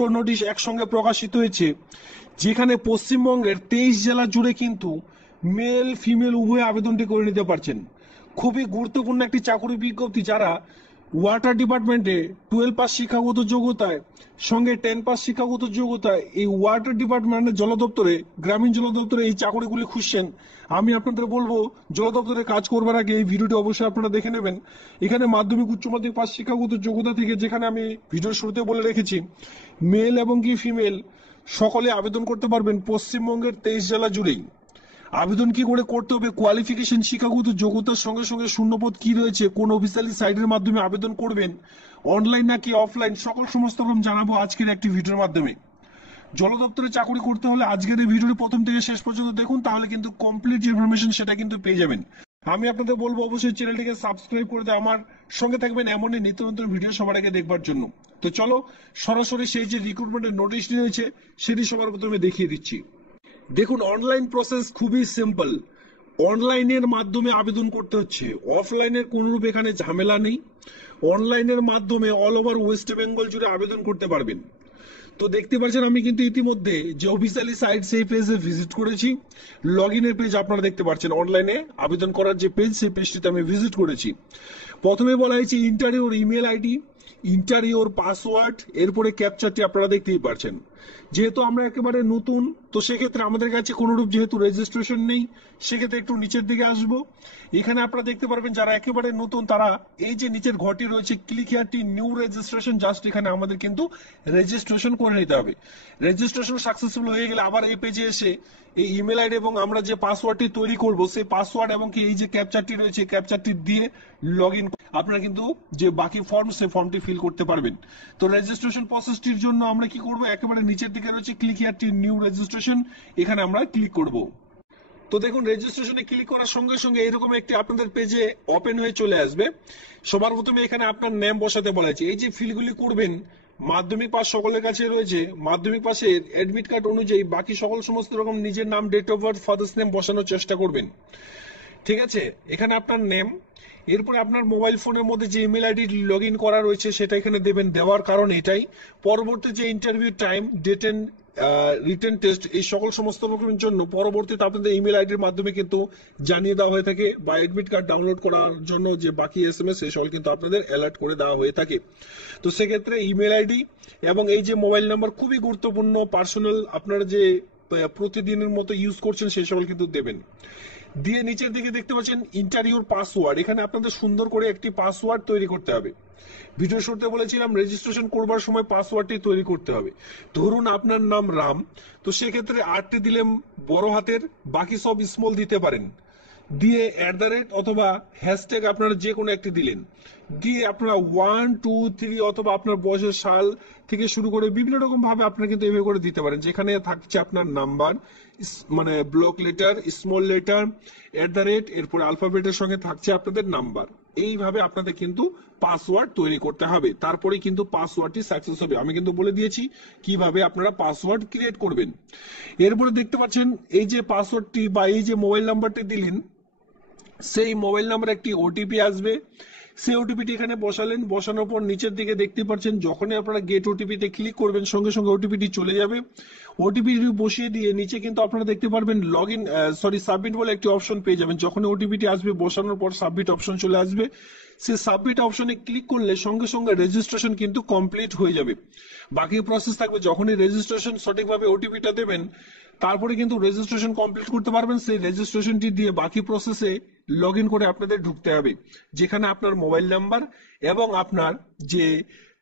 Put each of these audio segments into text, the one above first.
দুটো নোটিশ একসঙ্গে প্রকাশিত হয়েছে, যেখানে পশ্চিমবঙ্গের 23 জেলা জুড়ে কিন্তু মেল ফিমেল উভয় আবেদনটি করে নিতে পারছেন। খুবই গুরুত্বপূর্ণ একটি চাকরি বিজ্ঞপ্তি। যারা ওয়াটার ডিপার্টমেন্টে 12 পাস শিক্ষাগত যোগ্যতায় সঙ্গে 10 পাস শিক্ষাগত যোগ্যতায় এই ওয়াটার ডিপার্টমেন্টের জল দপ্তরে, গ্রামীণ জল দপ্তরে এই চাকরিগুলি খুঁজছেন, আমি আপনাদের বলবো জল দপ্তরে কাজ করবার আগে এই ভিডিওটি অবশ্যই আপনারা দেখে নেবেন। এখানে মাধ্যমিক উচ্চ মাধ্যমিক পাস শিক্ষাগত যোগ্যতা থেকে, যেখানে আমি ভিডিওর শুরুতে বলে রেখেছি, মেল এবং কি ফিমেল সকলে আবেদন করতে পারবেন পশ্চিমবঙ্গের 23 জেলা জুড়েই। আবেদন কি করে করতে হবে, কোয়ালিফিকেশন শিক্ষাগত যোগ্যতার সঙ্গে সঙ্গে শূন্যপদ কি রয়েছে, কোন অফিসিয়ালি সাইটের মাধ্যমে আবেদন করবেন, অনলাইন নাকি অফলাইন, সমস্ত রকম জানাবো আজকের একটি ভিডিওর মাধ্যমে। জল দপ্তরে চাকরি করতে হলে আজকের এই ভিডিওটি প্রথম থেকে শেষ পর্যন্ত দেখুন, তাহলে কিন্তু কমপ্লিট ইনফরমেশন সেটা কিন্তু পেয়ে যাবেন। আমি আপনাদের বলবো অবশ্যই চ্যানেলটিকে সাবস্ক্রাইব করে দিয়ে আমার সঙ্গে থাকবেন এমনই নিত্য নতুন ভিডিও সবার আগে দেখবার জন্য। তো চলো সরাসরি সেই যে রিক্রুটমেন্টের নোটিশটি রয়েছে সেটি সবার প্রথমে দেখিয়ে দিচ্ছি। দেখুন, অনলাইন প্রসেস খুবই সিম্পল। অনলাইনের মাধ্যমে আবেদন করতে হচ্ছে, অফলাইনের কোনরূপ এখানে ঝামেলা নেই। অনলাইনের মাধ্যমে অল ওভার ওয়েস্ট বেঙ্গল জুড়ে আবেদন করতে পারবেন। তো দেখতে পাচ্ছেন আমি কিন্তু ইতিমধ্যে যে অফিসিয়ালি সাইট সেই পেজে ভিজিট করেছি। লগ ইনের পেজ আপনারা দেখতে পাচ্ছেন, অনলাইনে আবেদন করার যে পেজ সেই পেজটিতে আমি ভিজিট করেছি। প্রথমে বলা হয়েছে inter your email ID, inter your password, এরপরে ক্যাপচারটি আপনারা দেখতেই পাচ্ছেন। যেহেতু আমরা একেবারে নতুন, তো সেক্ষেত্রে আমাদের কাছে কোনোরূপ যেহেতু রেজিস্ট্রেশন নেই, সেক্ষেত্রে একটু নিচের দিকে আসবো। এখানে আপনারা দেখতে পারবেন যারা একেবারে নতুন তারা এই যে নিচের ঘরটি রয়েছে click here two new registration, just এখানে আমাদের কিন্তু রেজিস্ট্রেশন করে নিতে হবে। রেজিস্ট্রেশন সাকসেসফুল হয়ে গেলে আবার এই পেজে এসে এই ইমেল আইডি এবং আমরা যে পাসওয়ার্ডটি তৈরি করব সেই পাসওয়ার্ড এবং কি এই যে ক্যাপচারটি রয়েছে ক্যাপচারটি দিয়ে লগ ইন আপনারা কিন্তু যে বাকি ফর্ম সেই ফর্মটি ফিল করতে পারবেন। তো রেজিস্ট্রেশন প্রসেসটির জন্য আমরা কি করব, একেবারে নিচের দিকে রয়েছে click here two new registration, এখানে আমরা ক্লিক করব। তো দেখুন, রেজিস্ট্রেশনে ক্লিক করার সঙ্গে সঙ্গে এরকম একটি আপনাদের পেজে ওপেন হয়ে চলে আসবে। সবার প্রথমে এখানে আপনার নেম বসাতে বলা হয়েছে। এই যে ফিলগুলি করবেন মাধ্যমিক পাস সকলের কাছে রয়েছে, মাধ্যমিক পাসের অ্যাডমিট কার্ড অনুযায়ী বাকি সকল সমস্ত রকম নিজের নাম, date of birth, father's name বসানোর চেষ্টা করবেন। ঠিক আছে, এখানে আপনার নেম, এরপরে আপনার মোবাইল ফোনের মধ্যে যে ইমেল আইডি লগ ইন করা রয়েছে সেটা এখানে দেবেন। দেওয়ার কারণ এটাই, পরবর্তী যে interview time, date and written test, এই সকল সমস্ত রকমের জন্য পরবর্তীতে আপনাদের ইমেল আইডির মাধ্যমে কিন্তু জানিয়ে দেওয়া হয়ে থাকে, বা অ্যাডমিট কার্ড ডাউনলোড করার জন্য যে বাকি SMS সেই সকল কিন্তু আপনাদের অ্যালার্ট করে দেওয়া হয়ে থাকে। তো সেক্ষেত্রে ইমেল আইডি এবং এই যে মোবাইল নাম্বার খুবই গুরুত্বপূর্ণ, পার্সোনাল আপনারা যে প্রতিদিনের মতো ইউজ করছেন সেই সকল কিন্তু দেবেন। দিয়ে নিচের দিকে দেখতে পাচ্ছেন ইন্টার ইউর পাসওয়ার্ড, এখানে আপনাদের সুন্দর করে একটি পাসওয়ার্ড তৈরি করতে হবে। ভিডিও শুরুতে বলেছিলাম রেজিস্ট্রেশন করবার সময় পাসওয়ার্ডটি তৈরি করতে হবে। ধরুন আপনার নাম রাম, তো সেক্ষেত্রে 8টি দিলে বড় হাতের, বাকি সব স্মল দিতে পারেন। দিয়ে @ অথবা হ্যাশট্যাগ আপনারা যে কোনো একটি দিলেন, দিয়ে আপনারা 1 2 3 অথবা আপনার বয়সের সাল থেকে শুরু করে বিভিন্ন রকম ভাবে আপনারা কিন্তু এভাবে করে দিতে পারেন। যেখানে থাকছে আপনার নাম্বার, মানে ব্লক লেটার, স্মল লেটার, @ এরপর আলফাবেটের সঙ্গে থাকছে আপনাদের নাম্বার। এইভাবে আপনাদের কিন্তু পাসওয়ার্ড তৈরি করতে হবে, তারপরে কিন্তু পাসওয়ার্ডটি সাকসেস হবে। আমি কিন্তু বলে দিয়েছি কিভাবে আপনারা পাসওয়ার্ড ক্রিয়েট করবেন। এরপরে দেখতে পাচ্ছেন এই যে পাসওয়ার্ডটি বা এই যে মোবাইল নাম্বারটি দিলেন, সেই মোবাইল নাম্বার একটি ওটিপি আসবে। সেই ওটিপিটি এখানে বসালেন, বসানোর পর নিচের দিকে দেখতে পাচ্ছেন যখনই আপনারা গেট ওটিপিতে ক্লিক করবেন সঙ্গে সঙ্গে ওটিপিটি চলে যাবে। ওটিপি বসিয়ে দিয়ে নিচে কিন্তু আপনারা দেখতে পারবেন সাবমিট বলে একটি অপশন পেয়ে যাবেন। যখন ওটিপিটি আসবে বসানোর পর সাবমিট অপশন চলে আসবে। সেই সাবমিট অপশনে ক্লিক করলে সঙ্গে সঙ্গে রেজিস্ট্রেশন কিন্তু কমপ্লিট হয়ে যাবে। বাকি প্রসেস থাকবে, যখনই রেজিস্ট্রেশন সঠিকভাবে ওটিপিটা দেবেন তারপরে কিন্তু রেজিস্ট্রেশন কমপ্লিট করতে পারবেন। সেই রেজিস্ট্রেশনটি দিয়ে বাকি প্রসেসে লগ ইন করে আপনাদের ঢুকতে হবে, যেখানে আপনার মোবাইল নাম্বার এবং আপনার যে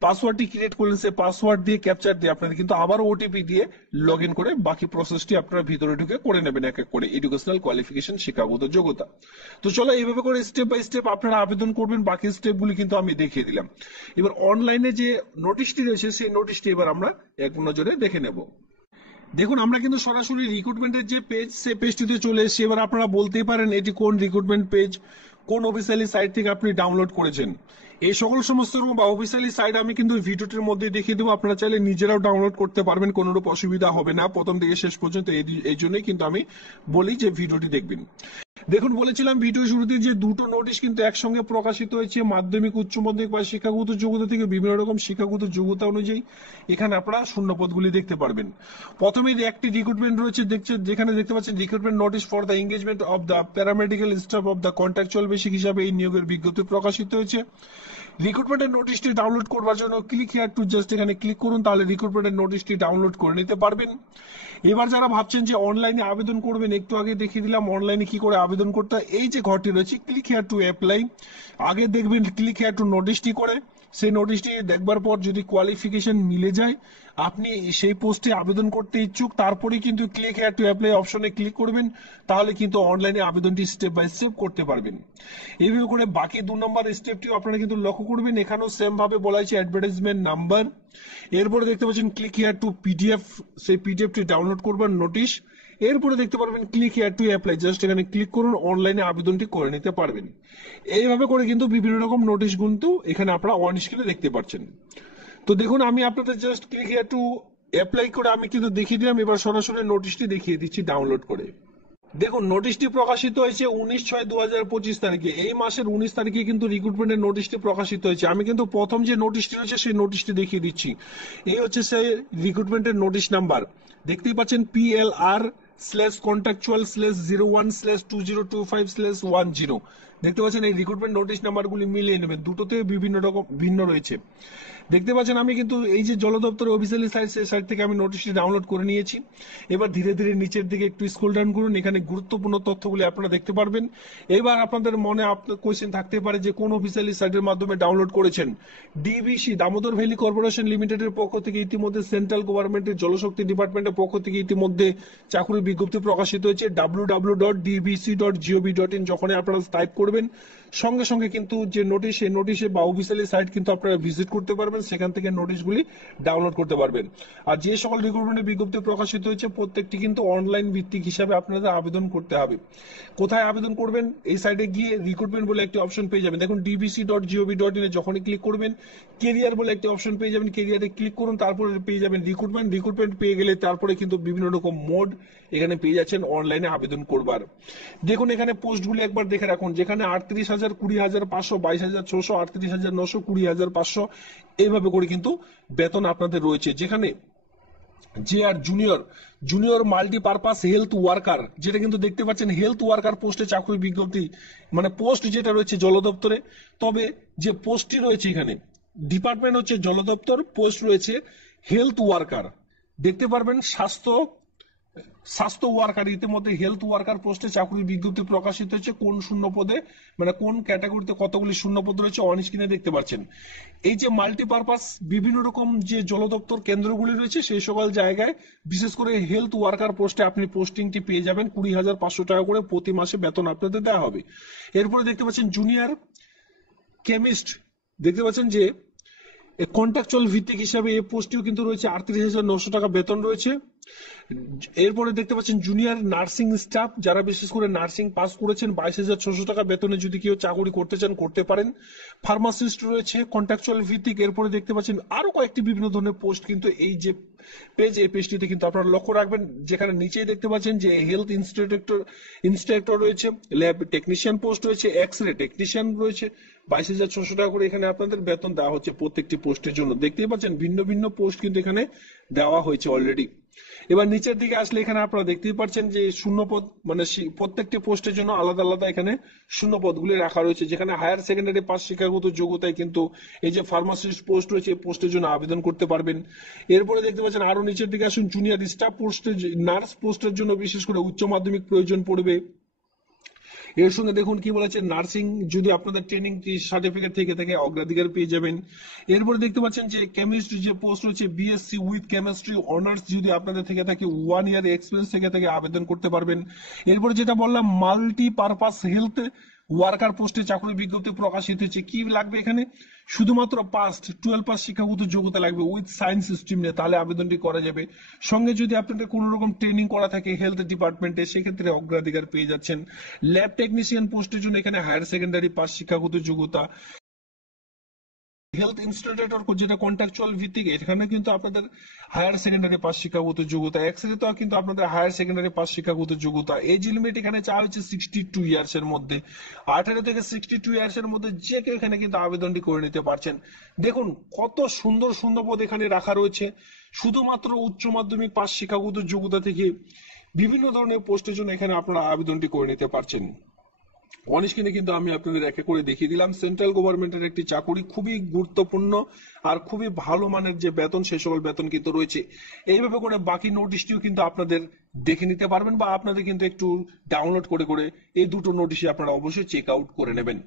পাসওয়ার্ডটি ক্রিয়েট করলেন সেই পাসওয়ার্ড দিয়ে ক্যাপচার দিয়ে আপনাদের কিন্তু আবার ওটিপি দিয়ে লগ ইন করে বাকি প্রসেসটি আপনারা ভিতরে ঢুকে করে নেবেন এক এক করে, এডুকেশনাল কোয়ালিফিকেশন, শিক্ষাগত যোগ্যতা। তো চলো এইভাবে করে স্টেপ বাই স্টেপ আপনারা আবেদন করবেন, বাকি স্টেপগুলি কিন্তু আমি দেখিয়ে দিলাম। এবার অনলাইনে যে নোটিশটি রয়েছে সেই নোটিশটি এবার আমরা এক নজরে দেখে নেব। দেখুন, আমরা কিন্তু সরাসরি রিক্রুটমেন্টের যে পেজ সেই পেজটিতে চলে এসেছি। এবার আপনারা বলতেই পারেন এটি কোন রিক্রুটমেন্ট পেজ, কোন অফিসিয়ালি সাইট থেকে আপনি ডাউনলোড করেছেন। এই সকল সমস্ত রকম বা অফিসিয়ালি সাইট আমি কিন্তু ভিডিওটির মধ্যে দেখিয়ে দেবো, আপনারা চাইলে নিজেরাও ডাউনলোড করতে পারবেন, কোনোরূপ অসুবিধা হবে না প্রথম থেকে শেষ পর্যন্ত। এই জন্যই কিন্তু আমি বলি যে ভিডিওটি দেখবেন। দেখুন, বলেছিলাম ভিডিও শুরুতে যে দুটো নোটিশ কিন্তু একসঙ্গে প্রকাশিত হয়েছে, মাধ্যমিক উচ্চ মাধ্যমিক বা শিক্ষাগত যোগ্যতা থেকে বিভিন্ন রকম শিক্ষাগত যোগ্যতা অনুযায়ী এখানে আপনারা শূন্য পদগুলি দেখতে পারবেন। প্রথমে একটি রিক্রুটমেন্ট রয়েছে, যেখানে দেখতে পাচ্ছেন recruitment notice for the engagement of the paramedical staff of the contractual basic হিসাবে এই নিয়োগের বিজ্ঞপ্তি প্রকাশিত হয়েছে। রিক্রুটমেন্টের নোটিশটি ডাউনলোড করবার জন্য ক্লিক হিয়ার টু জাস্ট এখানে ক্লিক করুন, তাহলে রিক্রুটমেন্টের নোটিশটি ডাউনলোড করে নিতে পারবেন। এবার যারা ভাবছেন যে অনলাইনে আবেদন করবেন, একটু আগে দেখিয়ে দিলাম অনলাইনে কি করে আবেদন করতে হয়। এই যে ঘরটি রয়েছে ক্লিক হিয়ার টু অ্যাপ্লাই, আগে দেখবেন ক্লিক হিয়ার টু নোটিশটি করে, সেই নোটিশটি দেখবার পর যদি কোয়ালিফিকেশন মিলে যায়, আপনি সেই পোস্টে আবেদন করতে ইচ্ছুক, তারপরেই কিন্তু ক্লিক হিয়ার টু অ্যাপ্লাই অপশনে ক্লিক করবেন, তাহলে কিন্তু অনলাইনে আবেদনটি স্টেপ বাই স্টেপ করতে পারবেন। এইভাবে করে বাকি 2 নম্বর স্টেপটিও আপনারা কিন্তু লক্ষ্য করবেন, এখানেও সেম ভাবে বলা হয়েছে অ্যাডভার্টাইজমেন্ট নাম্বার। এরপরে দেখতে পাচ্ছেন ক্লিক হিয়ার টু পিডিএফ, সেই পিডিএফটি ডাউনলোড করবেন নোটিশ। এরপরে দেখতে পারবেন click here to apply, just এখানে ক্লিক করুন, অনলাইনে আবেদনটি করে নিতে পারবেন। এইভাবে করে কিন্তু বিভিন্ন রকম নোটিশ কিন্তু এখানে আপনারা অন স্ক্রিনে দেখতে পাচ্ছেন। তো দেখুন, আমি আপনাদের just click here to apply করে আমি কিন্তু দেখিয়ে দিলাম, এবার সরাসরি নোটিশটি দেখিয়ে দিচ্ছি ডাউনলোড করে। দেখুন, নোটিশটি প্রকাশিত হয়েছে 19/6/2025 তারিখে। এই মাসের 19 তারিখে কিন্তু রিক্রুটমেন্টের নোটিশটি প্রকাশিত হয়েছে। আমি কিন্তু প্রথম যে নোটিশটি রয়েছে সেই নোটিশটি দেখিয়ে দিচ্ছি। এই হচ্ছে সেই রিক্রুটমেন্টের নোটিশ নাম্বার, দেখতেই পাচ্ছেন PLR/contractual/01/2025/10। দেখতে পাচ্ছেন এই রিক্রুটমেন্ট নোটিশ নাম্বারগুলি মিলিয়ে নেবেন, দুটোতে বিভিন্ন রকম ভিন্ন রয়েছে। দেখতে পাচ্ছেন আমি কিন্তু এই যে জল দপ্তরের অফিসিয়ালি সাইট, সেই সাইট থেকে আমি নোটিশটি ডাউনলোড করে নিয়েছি। এবার ধীরে ধীরে নিচের দিকে একটু স্ক্রল ডাউন করুন, এখানে গুরুত্বপূর্ণ তথ্যগুলি আপনারা দেখতে পারবেন। এবার আপনাদের মনে কোয়েশ্চেন থাকতে পারে যে কোন অফিসিয়ালি সাইটের মাধ্যমে ডাউনলোড করেছেন। ডিবিসি দামোদর ভ্যালি কর্পোরেশন লিমিটেডের পক্ষ থেকে ইতিমধ্যে সেন্ট্রাল গভর্নমেন্টের জলশক্তি ডিপার্টমেন্টের পক্ষ থেকে ইতিমধ্যে চাকরির বিজ্ঞপ্তি প্রকাশিত হয়েছে। www.dbc.gov.in যখন আপনারা টাইপ করবেন, সঙ্গে সঙ্গে কিন্তু যে নোটিশ, সেই নোটিশে বা অফিসিয়ালি সাইট কিন্তু আপনারা ভিজিট করতে পারবেন, সেখান থেকে নোটিশগুলি ডাউনলোড করতে পারবেন। আর যে সকল রিক্রুটমেন্টের বিজ্ঞপ্তি প্রকাশিত হয়েছে প্রত্যেকটি কিন্তু অনলাইন ভিত্তিক হিসাবে আপনাদের আবেদন করতে হবে। কোথায় আবেদন করবেন? এই সাইটে গিয়ে রিক্রুটমেন্ট বলে একটি অপশন পেয়ে যাবেন, দেখুন dbc.gov.in এ যখনই ক্লিক করবেন কেরিয়ার বলে একটি অপশন পেয়ে যাবেন, কেরিয়ারে ক্লিক করুন, তারপরে পেয়ে যাবেন রিক্রুটমেন্ট। রিক্রুটমেন্ট পেয়ে গেলে তারপরে কিন্তু বিভিন্ন রকম মোড এখানে পেয়ে যাচ্ছেন অনলাইনে আবেদন করবার। দেখুন এখানে পোস্টগুলি একবার দেখে রাখুন, যেখানে 38,000, 20,500, 22,600, 38,900, 20,500 এইভাবে করে কিন্তু বেতন আপনাদের রয়েছে। যেখানে যে আর জুনিয়র মাল্টিপারপাস হেলথ ওয়ার্কার, যেটা কিন্তু দেখতে পাচ্ছেন হেলথ ওয়ার্কার পোস্টে চাকরি বিজ্ঞপ্তি, মানে পোস্ট যেটা রয়েছে জল দপ্তরে, তবে যে পোস্টটি রয়েছে এখানে ডিপার্টমেন্ট হচ্ছে জল দপ্তর, পোস্ট রয়েছে হেলথ ওয়ার্কার। দেখতে পারবেন স্বাস্থ্য ওয়ার্কার, ইতিমধ্যে হেলথ ওয়ার্কার পোস্টে চাকরির বিজ্ঞপ্তি প্রকাশিত হয়েছে। কোন শূন্য পদে, মানে কোন ক্যাটাগরিতে কতগুলি শূন্য পদ রয়েছে অন স্ক্রিনে দেখতে পাচ্ছেন। এই যে মাল্টিপারপাস বিভিন্ন রকম যে জল দপ্তর কেন্দ্রগুলি রয়েছে, সেই সকল জায়গায় বিশেষ করে হেলথ ওয়ার্কার পোস্টে আপনি পোস্টিংটি পেয়ে যাবেন। 20,500 টাকা করে প্রতি মাসে বেতন আপনাদের দেওয়া হবে। এরপরে দেখতে পাচ্ছেন জুনিয়র কেমিস্ট, দেখতে পাচ্ছেন যে কন্ট্রাকচুয়াল ভিত্তিক হিসাবে এই পোস্টটিও কিন্তু রয়েছে, 38,900 টাকা বেতন রয়েছে। এরপরে দেখতে পাচ্ছেন জুনিয়র নার্সিং স্টাফ, যারা বিশেষ করে নার্সিং পাস করেছেন, 22,600 টাকা বেতনে যদি কেউ চাকরি করতে চান করতে পারেন। ফার্মাসিস্ট রয়েছে কন্ট্রাকচুয়াল ভিত্তিক। এরপরে দেখতে পাচ্ছেন আরো কয়েকটি বিভিন্ন ধরনের পোস্ট কিন্তু এই যে পেজ, এই পেজটিতে কিন্তু আপনারা লক্ষ্য রাখবেন, যেখানে নিচেই দেখতে পাচ্ছেন যে হেলথ ইন্সট্রাক্টর রয়েছে, ল্যাব টেকনিশিয়ান পোস্ট রয়েছে, এক্স রে টেকনিশিয়ান রয়েছে। 22,600 টাকা করে এখানে আপনাদের বেতন দেওয়া হচ্ছে প্রত্যেকটি পোস্টের জন্য। দেখতেই পাচ্ছেন ভিন্ন ভিন্ন পোস্ট কিন্তু এখানে দেওয়া হয়েছে অলরেডি। এবার নিচের দিকে আসলে এখানে আপনারা দেখতেই পাচ্ছেন যে শূন্য পদ, মানে প্রত্যেকটি পোস্টের জন্য আলাদা আলাদা এখানে শূন্য পদগুলি রাখা রয়েছে, যেখানে হায়ার সেকেন্ডারি পাস শিক্ষাগত যোগ্যতায় কিন্তু এই যে ফার্মাসিস্ট পোস্ট রয়েছে এই পোস্টের জন্য আবেদন করতে পারবেন। এরপরে দেখতে পাচ্ছেন আরো নিচের দিকে আসুন, জুনিয়র স্টাফ পোস্টের, নার্স পোস্টের জন্য বিশেষ করে উচ্চ মাধ্যমিক প্রয়োজন পড়বে। এর সঙ্গে দেখুন কি বলেছে, নার্সিং যদি আপনাদের ট্রেনিং সার্টিফিকেট থেকে থাকে অগ্রাধিকার পেয়ে যাবেন। এরপরে দেখতে পাচ্ছেন যে কেমিস্ট্রি যে পোস্ট রয়েছে, বিএসসি উইথ কেমিস্ট্রি অনার্স যদি আপনাদের থেকে থাকে, 1 ইয়ার এক্সপিরিয়েন্স থেকে থাকে আবেদন করতে পারবেন। এরপরে যেটা বললাম মাল্টিপারপাস হেলথ ওয়ার্কার পোস্টে চাকরি বিজ্ঞপ্তি প্রকাশিত হয়েছে। কি লাগবে এখানে? শুধুমাত্র 12 পাস শিক্ষাগত যোগ্যতা লাগবে উইথ সায়েন্স স্ট্রিম নিয়ে, তাহলে আবেদনটি করা যাবে। সঙ্গে যদি আপনাদের কোনো রকম ট্রেনিং করা থাকে হেলথ ডিপার্টমেন্টে, সেক্ষেত্রে অগ্রাধিকার পেয়ে যাচ্ছেন। ল্যাব টেকনিশিয়ান পোস্টের জন্য এখানে হায়ার সেকেন্ডারি পাস শিক্ষাগত যোগ্যতা, হেলথ ইনস্টিটিউটর যেটা কন্ট্রাকচুয়াল ভিত্তিক, এখানে কিন্তু আপনাদের হায়ার সেকেন্ডারি পাস শিক্ষাগত যোগ্যতা, এক্সরে তো কিন্তু আপনাদের হায়ার সেকেন্ডারি পাস শিক্ষাগত যোগ্যতা। এজ লিমিট এখানে চাওয়া হচ্ছে 62 ইয়ার্স এর মধ্যে, 18 থেকে 62 ইয়ার্স এর মধ্যে যে কেউ এখানে কিন্তু আবেদনটি করে নিতে পারছেন। দেখুন কত সুন্দর সুন্দর পদ এখানে রাখা রয়েছে। শুধুমাত্র উচ্চ মাধ্যমিক পাস শিক্ষাগত যোগ্যতা থেকে বিভিন্ন ধরনের পোস্টের জন্য এখানে আপনারা আবেদনটি করে নিতে পারছেন। অনস্ক্রিনে কিন্তু আমি আপনাদের একে করে দেখিয়ে দিলাম সেন্ট্রাল গভর্নমেন্টের একটি চাকরি, খুবই গুরুত্বপূর্ণ আর খুবই ভালো মানের যে বেতন, সে সকল বেতন কিন্তু রয়েছে। এইভাবে করে বাকি নোটিশটিও কিন্তু আপনাদের দেখে নিতে পারবেন, বা আপনাদের কিন্তু একটু ডাউনলোড করে করে এই দুটো নোটিশই আপনারা অবশ্যই চেক আউট করে নেবেন।